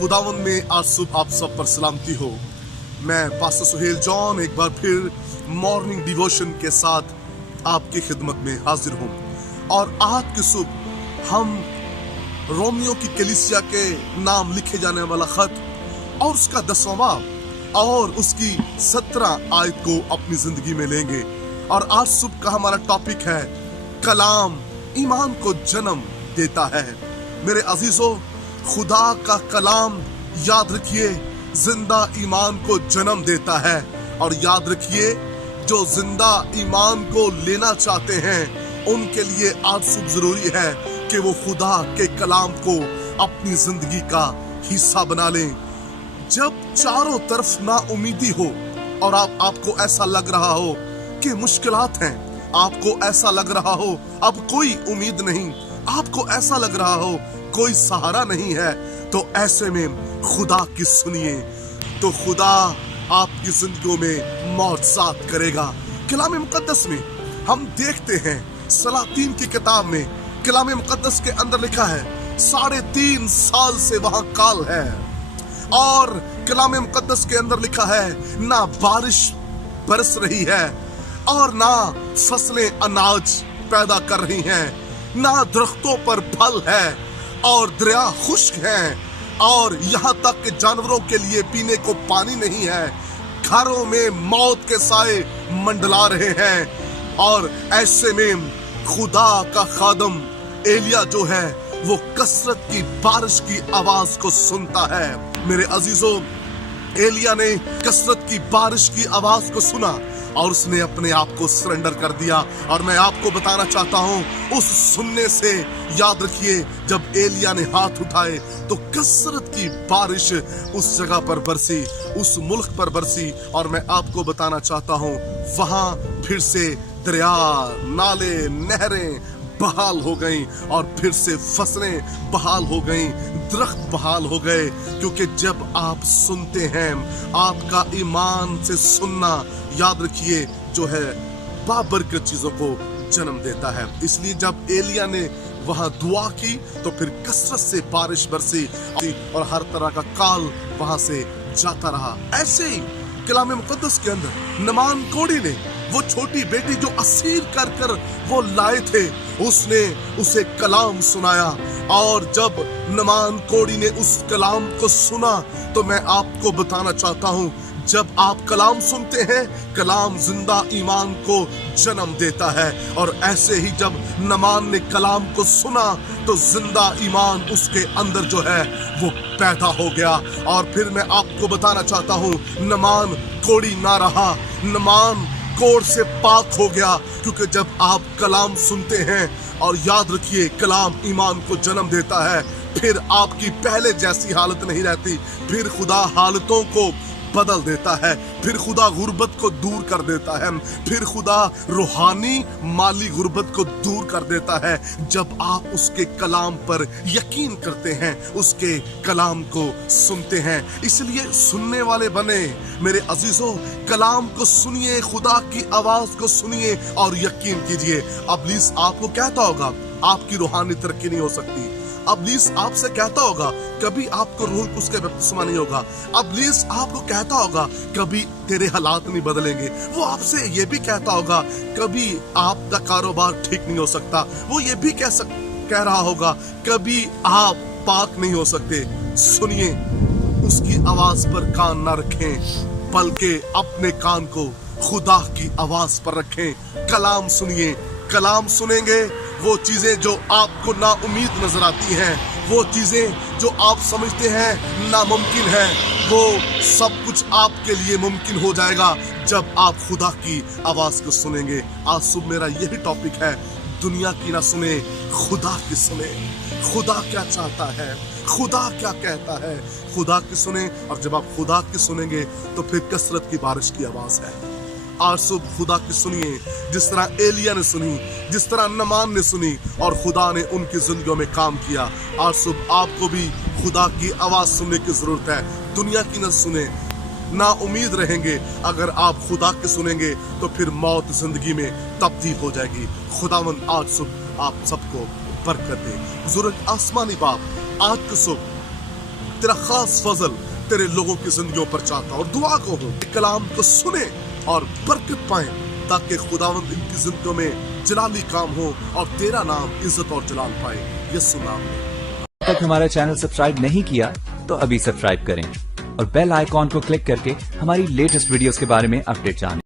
खुदावन में आज सुबह आप सब पर सलामती हो। मैं पास्टर सुहेल जॉन एक बार फिर मॉर्निंग डिवोशन के साथ आपकी खिदमत में हाजिर हूँ। और आज की सुबह हम रोमियो की कलीसिया के नाम लिखे जाने वाला खत और उसका 10वां बाब और उसकी 17 आयत को अपनी जिंदगी में लेंगे। और आज सुबह का हमारा टॉपिक है कलाम ईमान को जन्म देता है। मेरे अजीजों, खुदा का कलाम याद रखिए जिंदा ईमान को जन्म देता है। और याद रखिए जो जिंदा ईमान को लेना चाहते हैं उनके लिए आज सुबह जरूरी है कि वो खुदा के कलाम को अपनी जिंदगी का हिस्सा बना लें। जब चारों तरफ ना उम्मीदी हो और आपको ऐसा लग रहा हो कि मुश्किलात हैं, आपको ऐसा लग रहा हो अब कोई उम्मीद नहीं, आपको ऐसा लग रहा हो कोई सहारा नहीं है, तो ऐसे में खुदा की सुनिए तो खुदा आपकी जिंदगी में मौजज़ात करेगा। कलाम मुकद्दस में हम देखते हैं, सलातीन की किताब में कलाम मुकद्दस के अंदर लिखा है 3.5 साल से वहां काल है। और कलाम मुकद्दस के अंदर लिखा है ना बारिश बरस रही है और ना फसलें अनाज पैदा कर रही हैं, ना दरख्तों पर फल है और दरिया खुश्क हैं, और यहाँ तक कि जानवरों के लिए पीने को पानी नहीं है। घरों में मौत के साए मंडला रहे हैं। और ऐसे में खुदा का खादम एलिया जो है वो कसरत की बारिश की आवाज को सुनता है। मेरे अजीजों, एलिया ने कसरत की बारिश की आवाज को सुना और उसने अपने आप को सरेंडर कर दिया। और मैं आपको बताना चाहता हूं उस सुनने से, याद रखिए जब एलिया ने हाथ उठाए तो कसरत की बारिश उस जगह पर बरसी, उस मुल्क पर बरसी। और मैं आपको बताना चाहता हूं वहां फिर से दरिया, नाले, नहरें बहाल हो गई और फिर से फसलें बहाल हो गई, दरख्त बहाल हो गए। क्योंकि जब आप सुनते हैं, आपका ईमान से सुनना, याद रखिए, जो है बाबरकत चीजों को जन्म देता है। इसलिए जब एलिया ने वहां दुआ की तो फिर कसरत से बारिश बरसी और हर तरह का काल वहां से जाता रहा। ऐसे ही कलाम मुकद्दस के अंदर नमान कोड़ी ने वो छोटी बेटी जो असीर कर कर वो लाए थे, उसने उसे कलाम सुनाया। और जब नमान कोड़ी ने उस कलाम को सुना तो मैं आपको बताना चाहता हूं, जब आप कलाम सुनते हैं, कलाम जिंदा ईमान को जन्म देता है। और ऐसे ही जब नमान ने कलाम को सुना तो जिंदा ईमान उसके अंदर जो है वो पैदा हो गया। और फिर मैं आपको बताना चाहता हूं, नमान कोड़ी ना रहा, नमान कोड़ से पाक हो गया। क्योंकि जब आप कलाम सुनते हैं, और याद रखिए कलाम ईमान को जन्म देता है, फिर आपकी पहले जैसी हालत नहीं रहती, फिर खुदा हालतों को बदल देता है, फिर खुदा गुर्बत को दूर कर देता है, फिर खुदा रूहानी माली गुर्बत को दूर कर देता है। जब आप उसके कलाम पर यकीन करते हैं, उसके कलाम को सुनते हैं। इसलिए सुनने वाले बने मेरे अजीजों, कलाम को सुनिए, खुदा की आवाज को सुनिए और यकीन कीजिए। अब्लीस आपको कहता होगा आपकी रूहानी तरक्की नहीं हो सकती, अब्लीस आपसे कहता होगा कभी आपको रूह कुछ के बपतिस्मा नहीं होगा, अब्लीस आपको कहता होगा कभी तेरे हालात नहीं बदलेंगे, वो आपसे ये भी कहता होगा कभी आपका कारोबार ठीक नहीं हो सकता, वो ये भी कह रहा होगा कभी आप पाक नहीं हो सकते। सुनिए, उसकी आवाज पर कान ना रखें, बल्कि अपने कान को खुदा की आवाज पर रखें। कलाम सुनिए, कलाम सुनेंगे वो चीजें जो आपको ना उम्मीद नजर आती हैं, वो चीजें जो आप समझते हैं नामुमकिन है, वो सब कुछ आपके लिए मुमकिन हो जाएगा जब आप खुदा की आवाज को सुनेंगे। आज सुबह मेरा यही टॉपिक है, दुनिया की ना सुने, खुदा की सुने। खुदा क्या चाहता है, खुदा क्या कहता है, खुदा की सुने। और जब आप खुदा की सुनेंगे तो फिर कसरत की बारिश की आवाज है। आज सुबह खुदा की सुनिए, जिस तरह एलिया ने सुनी, जिस तरह नमान ने सुनी और खुदा ने उनकी जिंदगियों में काम किया। आज सुबह आपको भी खुदा की आवाज सुनने की जरूरत है। दुनिया की न सुने, ना उम्मीद रहेंगे। अगर आप खुदा की सुनेंगे तो फिर मौत जिंदगी में तब्दील हो जाएगी। खुदावंद आज सुबह आप सबको बरकत दे। बुजुर्ग आसमानी बाप, आज की सुबह तेरा खास फजल तेरे लोगों की जिंदगियों पर चाहता और दुआ को हो कलाम को सुने और बरकत पाए, ताकि खुदावंद इनकी जिंदगियों में जलाली काम हो और तेरा नाम इज्जत और जलाल पाए। यीशु नाम में। तक हमारा चैनल सब्सक्राइब नहीं किया तो अभी सब्सक्राइब करें और बेल आइकॉन को क्लिक करके हमारी लेटेस्ट वीडियोस के बारे में अपडेट जानें।